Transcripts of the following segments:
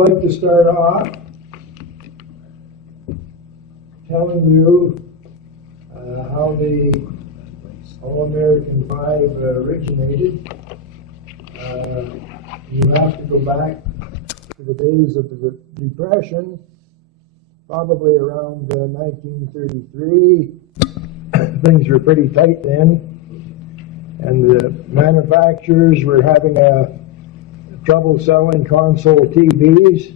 I'd like to start off telling you how the All-American 5 originated. You have to go back to the days of the Depression, probably around 1933. Things were pretty tight then, and the manufacturers were having trouble selling console TVs,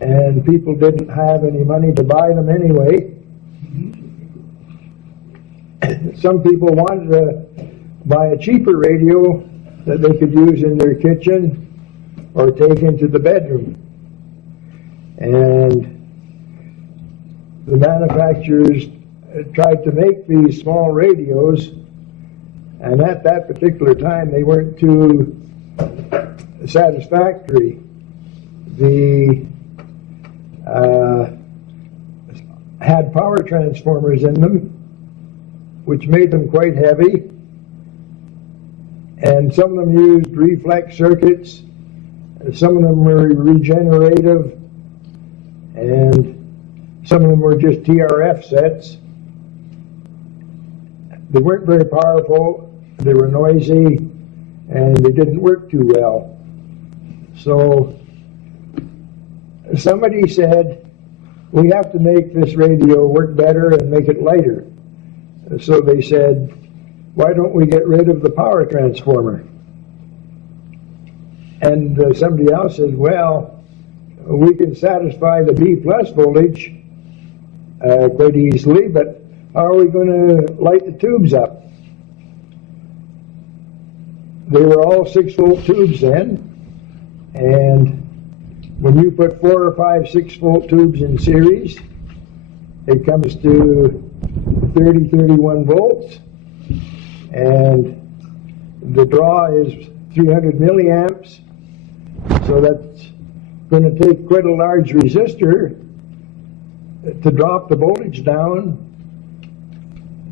and people didn't have any money to buy them anyway. Some people wanted to buy a cheaper radio that they could use in their kitchen or take into the bedroom. And the manufacturers tried to make these small radios, and at that particular time they weren't too satisfactory. They had power transformers in them, which made them quite heavy, and some of them used reflex circuits, some of them were regenerative, and some of them were just TRF sets. They weren't very powerful, they were noisy, and they didn't work too well. So somebody said, we have to make this radio work better and make it lighter. So they said, why don't we get rid of the power transformer? And somebody else said, well, we can satisfy the B plus voltage quite easily, but how are we going to light the tubes up? They were all 6-volt tubes then, and when you put 4 or 5 6-volt tubes in series, it comes to 31 volts, and the draw is 300 milliamps, so that's going to take quite a large resistor to drop the voltage down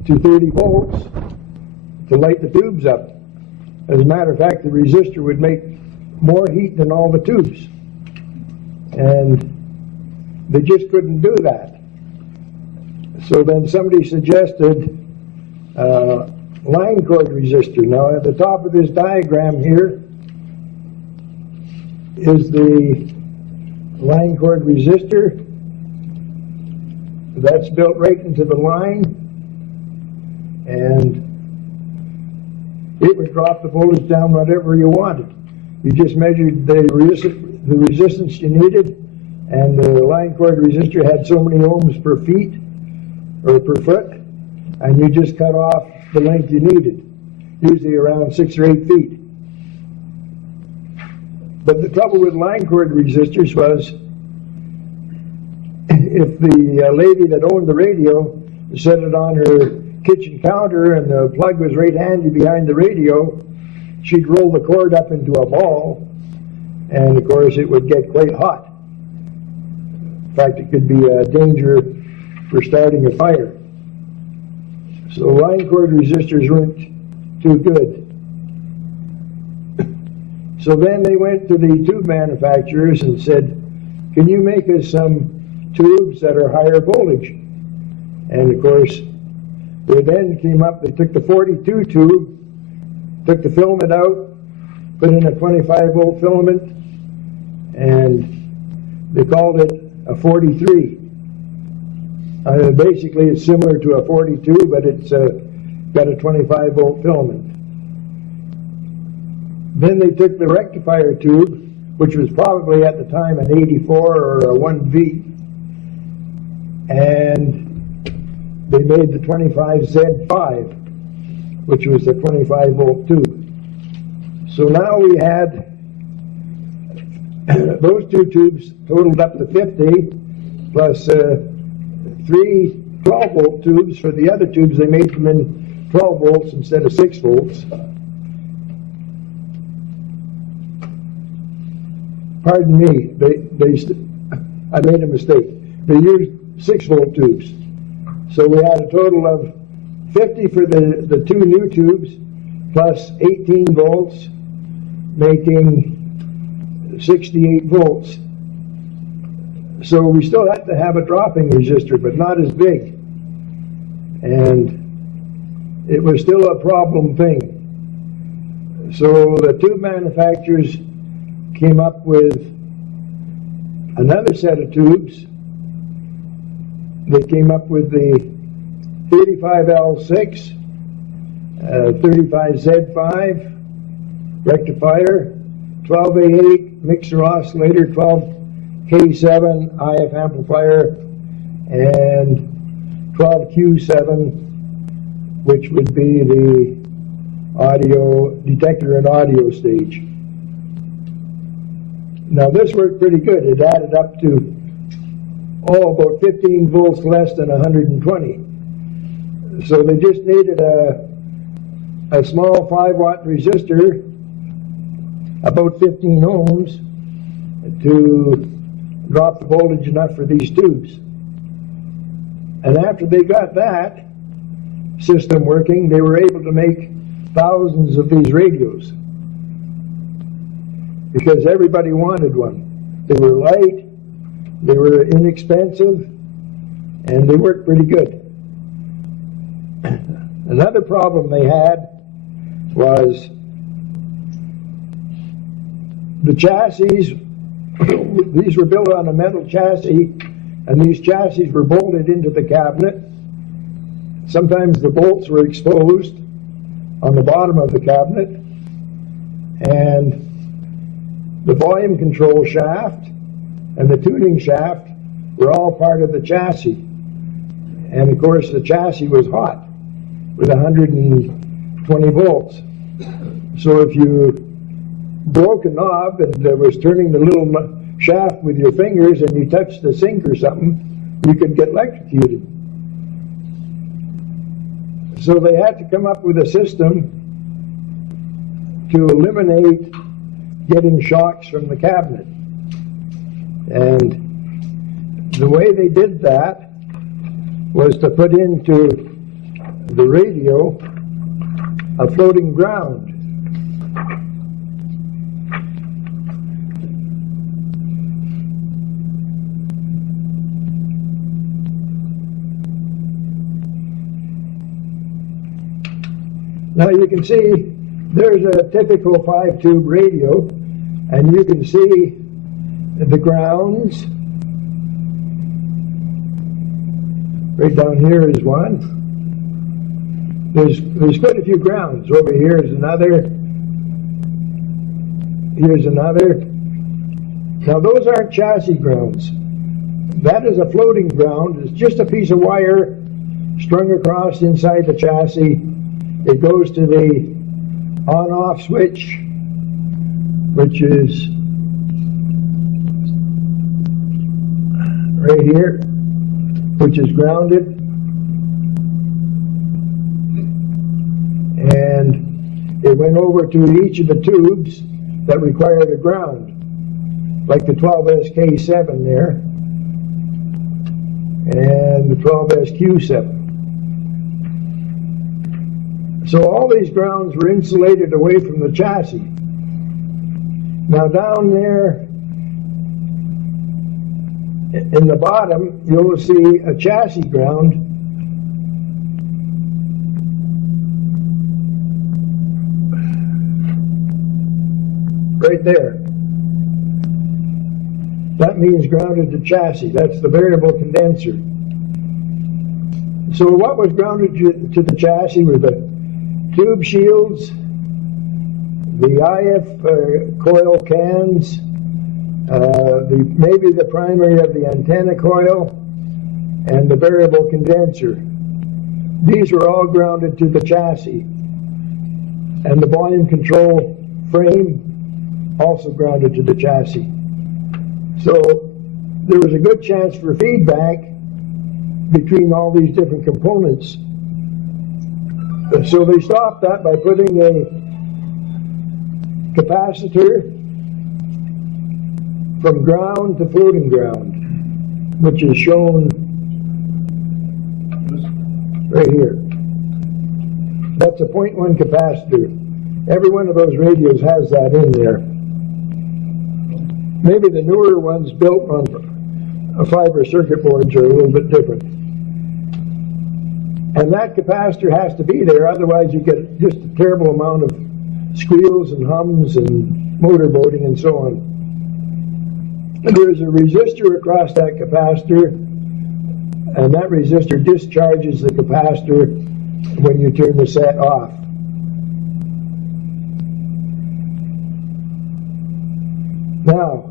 to 30 volts to light the tubes up. As a matter of fact, the resistor would make more heat than all the tubes, and they just couldn't do that. So then somebody suggested line cord resistor. Now at the top of this diagram here is the line cord resistor. That's built right into the line, and it would drop the voltage down whatever you wanted. You just measured the resistance you needed, and the line cord resistor had so many ohms per feet or per foot, and you just cut off the length you needed, usually around 6 or 8 feet. But the trouble with line cord resistors was, if the lady that owned the radio set it on her kitchen counter and the plug was right handy behind the radio, she'd roll the cord up into a ball, and of course it would get quite hot. In fact, it could be a danger for starting a fire. So line cord resistors weren't too good. So then they went to the tube manufacturers and said, can you make us some tubes that are higher voltage? And of course, they then came up, they took the 42 tube, took the filament out, put in a 25 volt filament, and they called it a 43. Basically it's similar to a 42, but it's got a 25 volt filament. Then they took the rectifier tube, which was probably at the time an 84 or a 1V, and they made the 25Z5, which was the 25 volt tube. So now we had those two tubes totaled up to 50, plus 3 12 volt tubes for the other tubes. They made them in 12 volts instead of 6 volts. Pardon me, I made a mistake. They used 6 volt tubes. So we had a total of 50 for the 2 new tubes, plus 18 volts, making 68 volts. So we still had to have a dropping resistor, but not as big. And it was still a problem thing. So the tube manufacturers came up with another set of tubes. They came up with the 35L6, 35Z5 rectifier, 12A8 mixer oscillator, 12K7 IF amplifier, and 12Q7, which would be the audio detector and audio stage. Now this worked pretty good. It added up to about 15 volts less than 120. So they just needed a small 5-watt resistor, about 15 ohms, to drop the voltage enough for these tubes. And after they got that system working, they were able to make thousands of these radios, because everybody wanted one. They were light, they were inexpensive, and they worked pretty good. Another problem they had was the chassis. These were built on a metal chassis, and these chassis were bolted into the cabinet. Sometimes the bolts were exposed on the bottom of the cabinet, and the volume control shaft and the tuning shaft were all part of the chassis. And of course the chassis was hot with 120 volts. So if you broke a knob and was turning the little shaft with your fingers and you touched the sink or something, you could get electrocuted. So they had to come up with a system to eliminate getting shocks from the cabinet. And the way they did that was to put into the radio a floating ground. Now you can see there's a typical 5-tube radio, and you can see the grounds. Right down here is one. There's quite a few grounds. Over here is another. Here's another. Now those aren't chassis grounds. That is a floating ground. It's just a piece of wire strung across inside the chassis. It goes to the on-off switch, which is right here, which is grounded. And it went over to each of the tubes that required a ground, like the 12SK7 there, and the 12SQ7. So all these grounds were insulated away from the chassis. Now down there in the bottom, you'll see a chassis ground. Right there. That means grounded to chassis. That's the variable condenser. So what was grounded to the chassis were the tube shields, the IF coil cans, maybe the primary of the antenna coil, and the variable condenser. These were all grounded to the chassis. And the volume control frame also grounded to the chassis. So there was a good chance for feedback between all these different components. So they stopped that by putting a capacitor from ground to floating ground, which is shown right here. That's a 0.1 capacitor. Every one of those radios has that in there. Maybe the newer ones built on fiber circuit boards are a little bit different. And that capacitor has to be there, otherwise you get just a terrible amount of squeals and hums and motorboating and so on. And there's a resistor across that capacitor, and that resistor discharges the capacitor when you turn the set off. Now,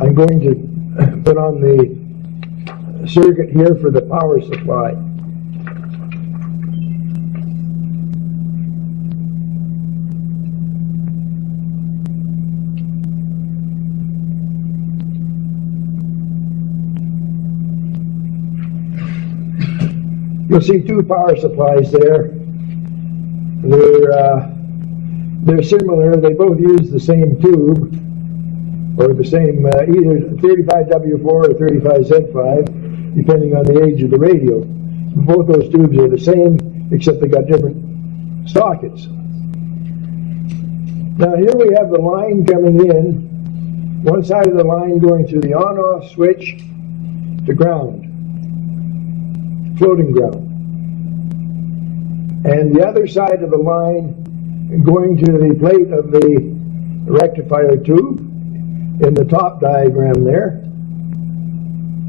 I'm going to put on the circuit here for the power supply. You'll see two power supplies there. They're similar. They both use the same tube, or the same either 35W4 or 35Z5, depending on the age of the radio. Both those tubes are the same, except they got different sockets. Now here we have the line coming in, one side of the line going through the on-off switch to ground, floating ground, and the other side of the line going to the plate of the rectifier tube in the top diagram there,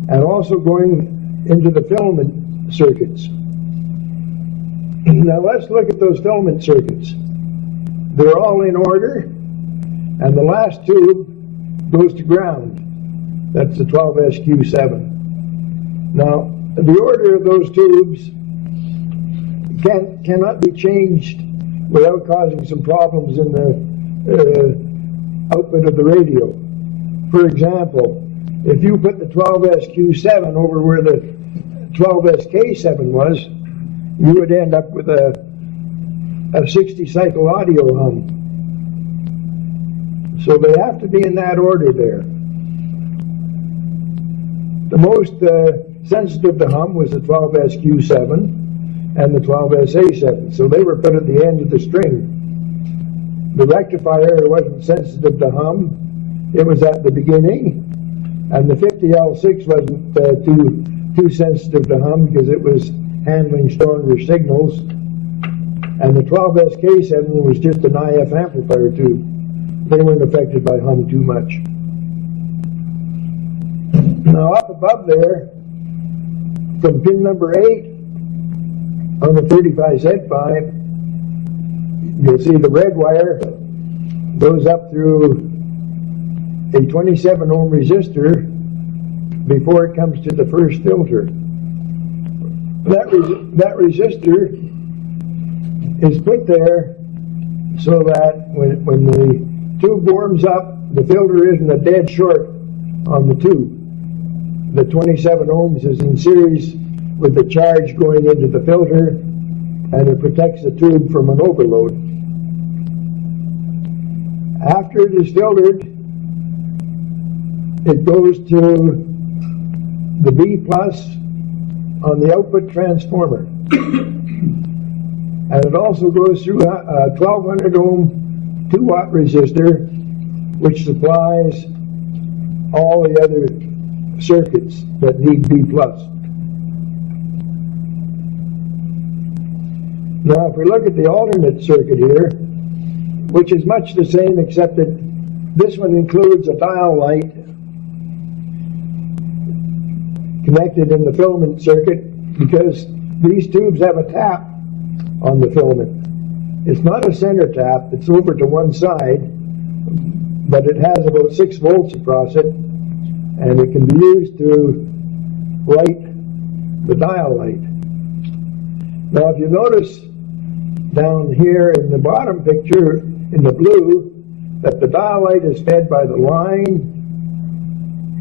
and also going into the filament circuits. Now let's look at those filament circuits. They're all in order, and the last tube goes to ground. That's the 12SQ7. Now, the order of those tubes cannot be changed without causing some problems in the output of the radio. For example, if you put the 12SQ7 over where the 12SK7 was, you would end up with a 60-cycle audio hum. So they have to be in that order there. The most sensitive to hum was the 12SQ7 and the 12SA7, so they were put at the end of the string. The rectifier wasn't sensitive to hum, it was at the beginning, and the 50L6 wasn't too sensitive to hum because it was handling stronger signals, and the 12SK7 was just an IF amplifier tube. They weren't affected by hum too much. Now up above there, from pin number 8 on the 35Z5, you'll see the red wire goes up through a 27 ohm resistor before it comes to the first filter. That resistor is put there so that when the tube warms up, the filter isn't a dead short on the tube. The 27 ohms is in series with the charge going into the filter, and it protects the tube from an overload. After it is filtered, it goes to the B plus on the output transformer. And it also goes through a 1200 ohm 2 watt resistor, which supplies all the other circuits that need B plus. Now if we look at the alternate circuit here, which is much the same except that this one includes a dial light connected in the filament circuit, because these tubes have a tap on the filament. It's not a center tap, it's over to one side, but it has about 6 volts across it, and it can be used to light the dial light. Now if you notice down here in the bottom picture in the blue that the dial light is fed by the line,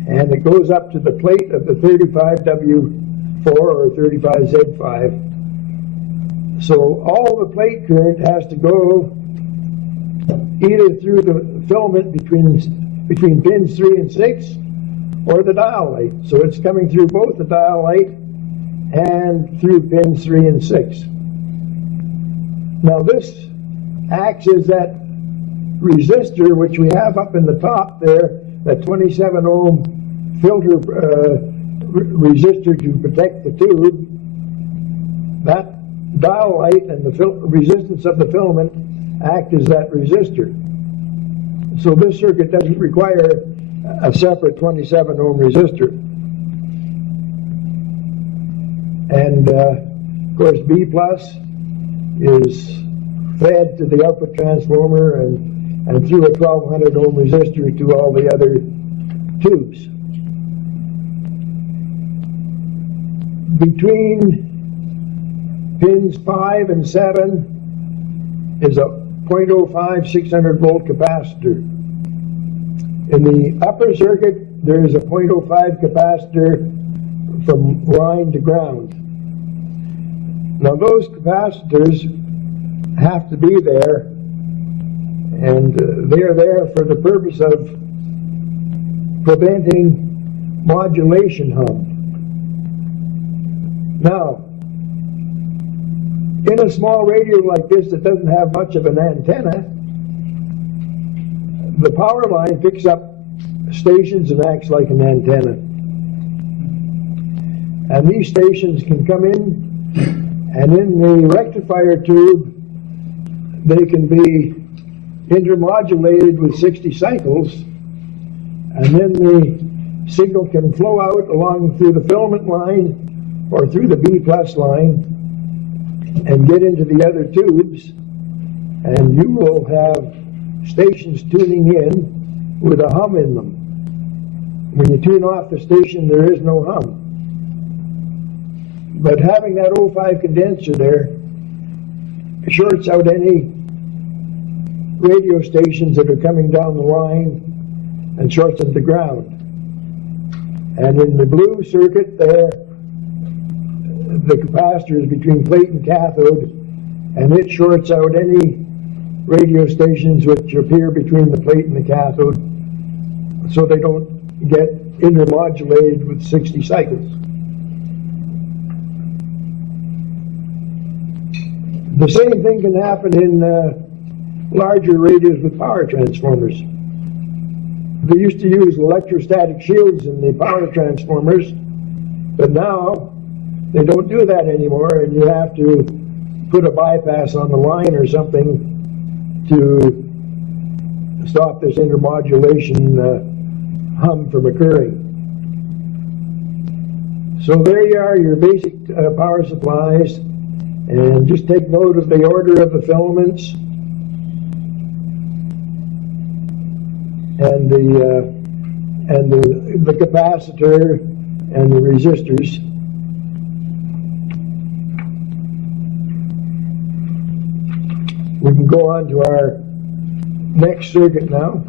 and it goes up to the plate of the 35W4 or 35Z5. So all the plate current has to go either through the filament between pins 3 and 6 or the dial light. So it's coming through both the dial light and through pins 3 and 6. Now this acts as that resistor, which we have up in the top there, that 27 ohm filter resistor to protect the tube, that dial light and the resistance of the filament act as that resistor. So this circuit doesn't require a separate 27 ohm resistor. And of course B plus is fed to the output transformer and through a 1200 ohm resistor to all the other tubes. Between pins 5 and 7 is a 0.05 600 volt capacitor. In the upper circuit there is a 0.05 capacitor from line to ground. Now those capacitors have to be there, and they're there for the purpose of preventing modulation hum. Now, in a small radio like this that doesn't have much of an antenna, the power line picks up stations and acts like an antenna. And these stations can come in, and in the rectifier tube they can be intermodulated with 60 cycles, and then the signal can flow out along through the filament line or through the B plus line and get into the other tubes, and you will have stations tuning in with a hum in them. When you tune off the station, there is no hum. But having that 05 condenser there shorts out any radio stations that are coming down the line and shorts at the ground. And in the blue circuit there, the capacitor is between plate and cathode, and it shorts out any radio stations which appear between the plate and the cathode, so they don't get intermodulated with 60 cycles. The same thing can happen in larger radios with power transformers. They used to use electrostatic shields in the power transformers, but now they don't do that anymore, and you have to put a bypass on the line or something to stop this intermodulation hum from occurring. So there you are, your basic power supplies, and just take note of the order of the filaments and the capacitor and the resistors. We can go on to our next circuit now.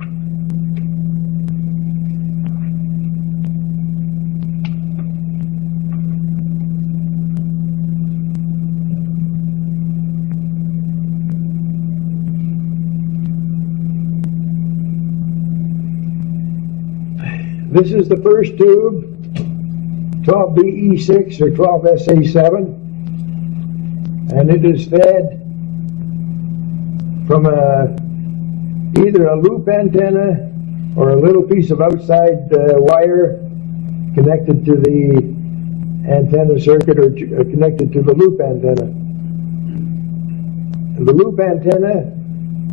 This is the first tube, 12BE6 or 12SA7, and it is fed from either a loop antenna or a little piece of outside wire connected to the antenna circuit or connected to the loop antenna. And the loop antenna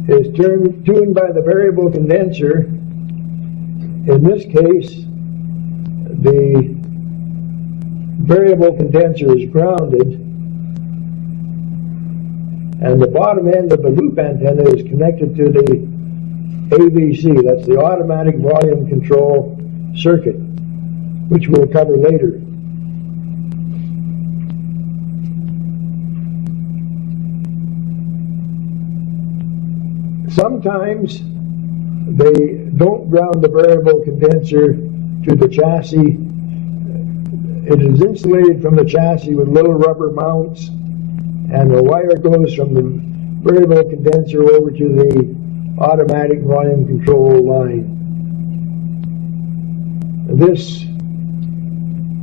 is tuned by the variable condenser. In this case, the variable condenser is grounded, and the bottom end of the loop antenna is connected to the AVC, that's the automatic volume control circuit, which we'll cover later. Sometimes they don't ground the variable condenser to the chassis. It is insulated from the chassis with little rubber mounts, and the wire goes from the variable condenser over to the automatic volume control line. This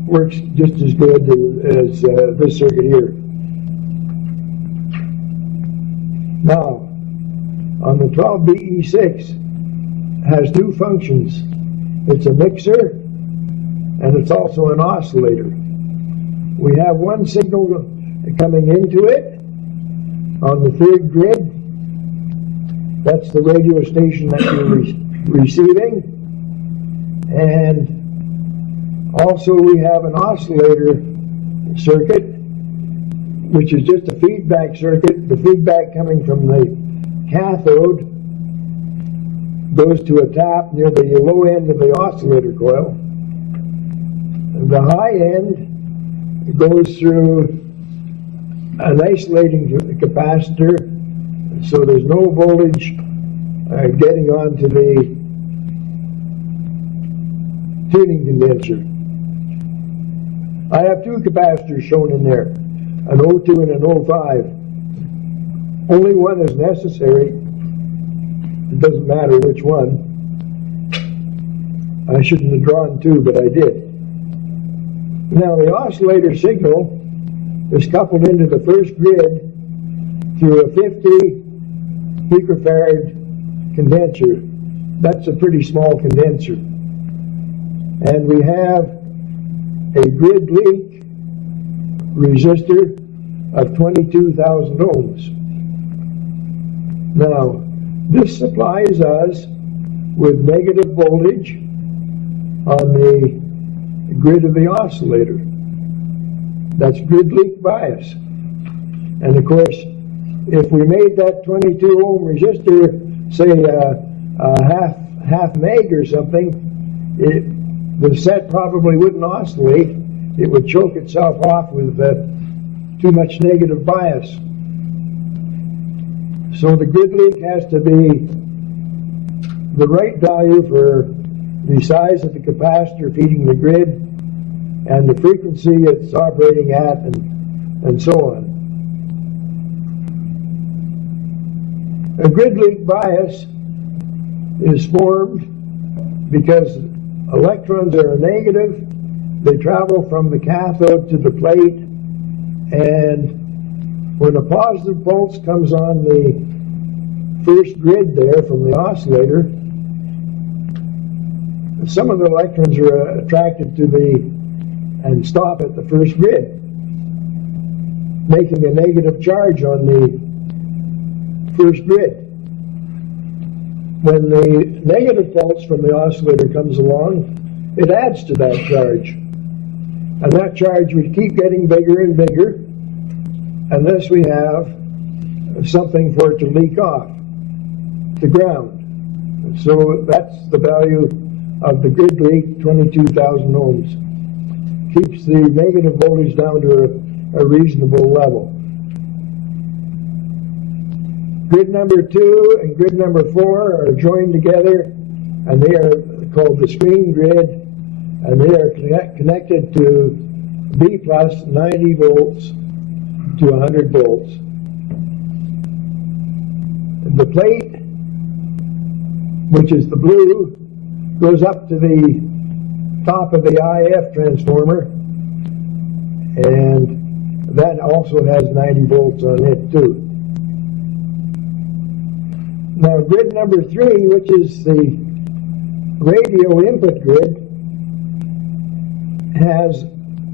works just as good as this circuit here. Now, on the 12BE6 has two functions. It's a mixer and it's also an oscillator. We have one signal coming into it on the third grid. That's the radio station that you're receiving. And also we have an oscillator circuit, which is just a feedback circuit. The feedback coming from the cathode goes to a tap near the low end of the oscillator coil. The high end goes through an isolating capacitor, so there's no voltage getting onto the tuning condenser. I have two capacitors shown in there, an O2 and an O5. Only one is necessary. It doesn't matter which one. I shouldn't have drawn two, but I did. Now the oscillator signal is coupled into the first grid through a 50 picofarad condenser. That's a pretty small condenser. And we have a grid leak resistor of 22,000 ohms. Now, this supplies us with negative voltage on the grid of the oscillator. That's grid leak bias. And of course, if we made that 22 ohm resistor, say half meg or something, the set probably wouldn't oscillate. It would choke itself off with too much negative bias. So the grid leak has to be the right value for the size of the capacitor feeding the grid and the frequency it's operating at, and so on. A grid leak bias is formed because electrons are negative. They travel from the cathode to the plate, and when a positive pulse comes on the first grid there from the oscillator, some of the electrons are attracted to and stop at the first grid, making a negative charge on the first grid. When the negative pulse from the oscillator comes along, it adds to that charge. And that charge would keep getting bigger and bigger unless we have something for it to leak off to ground. So that's the value of the grid leak, 22,000 ohms. Keeps the negative voltage down to a reasonable level. Grid number 2 and grid number 4 are joined together, and they are called the screen grid, and they are connected to B plus 90 volts to 100 volts. The plate, which is the blue, goes up to the top of the IF transformer, and that also has 90 volts on it too. Now grid number 3, which is the radio input grid, has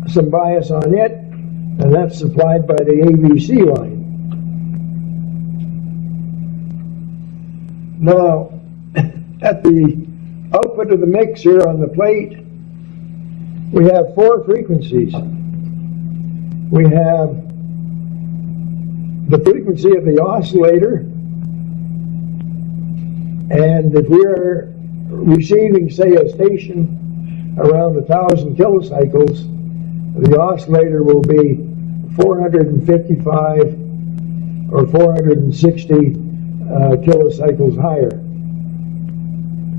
some bias on it, and that's supplied by the ABC line. Now, at the output of the mixer on the plate, we have 4 frequencies. We have the frequency of the oscillator, and if we're receiving, say, a station around 1,000 kilocycles, the oscillator will be 455 or 460 kilocycles higher.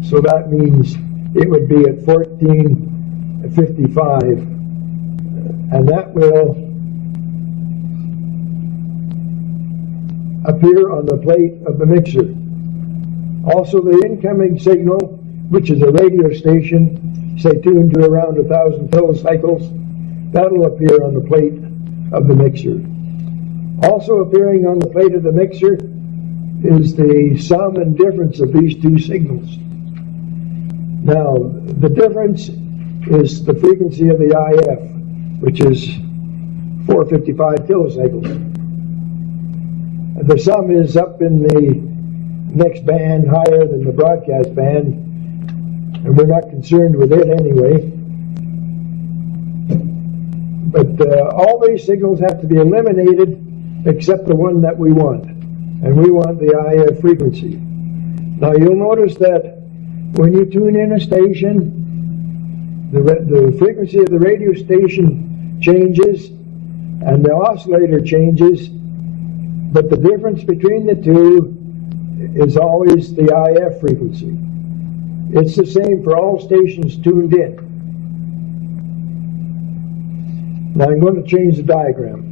So that means it would be at 1455, and that will appear on the plate of the mixer. Also, the incoming signal, which is a radio station, say tuned to around 1,000 kilocycles, that'll appear on the plate of the mixer. Also appearing on the plate of the mixer is the sum and difference of these two signals. Now, the difference is the frequency of the IF, which is 455 kilocycles. The sum is up in the next band higher than the broadcast band, and we're not concerned with it anyway. But all these signals have to be eliminated except the one that we want, and we want the IF frequency. Now you'll notice that when you tune in a station, the frequency of the radio station changes and the oscillator changes, but the difference between the two is always the IF frequency. It's the same for all stations tuned in. Now I'm going to change the diagram.